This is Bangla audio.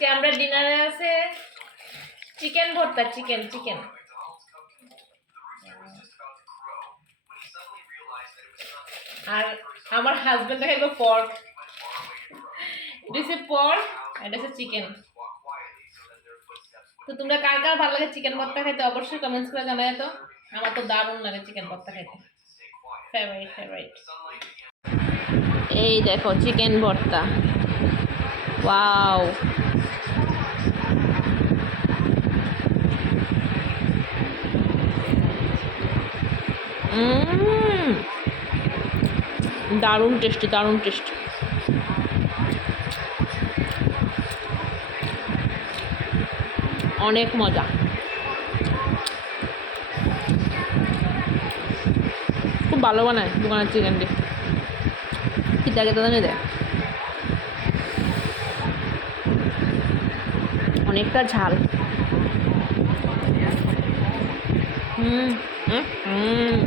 আজকে আমরা ডিনারে আছে চিকেন ভর্তা, চিকেন চিকেন। আর আমার হাজবেন্ড খাইব পর্ক, দিছে পর্ক, এটা হচ্ছে চিকেন। তো তোমরা কার কার ভালো লাগে চিকেন ভর্তা খাইতে অবশ্যই কমেন্টস করে জানাই। তো আমার তো দারুণ লাগে চিকেন ভর্তা খাইতে, ফেভারিট ফেভারিট। এই দেখো চিকেন ভর্তা, ওয়াও। দারুণ টেস্টি, দারুণ টেস্টি। অনেক মজা। খুব ভালো বানায় দোকানের চিকেনটি, খিদে আগে দাদা দেয়। অনেকটা ঝাল। হুম হুম হুম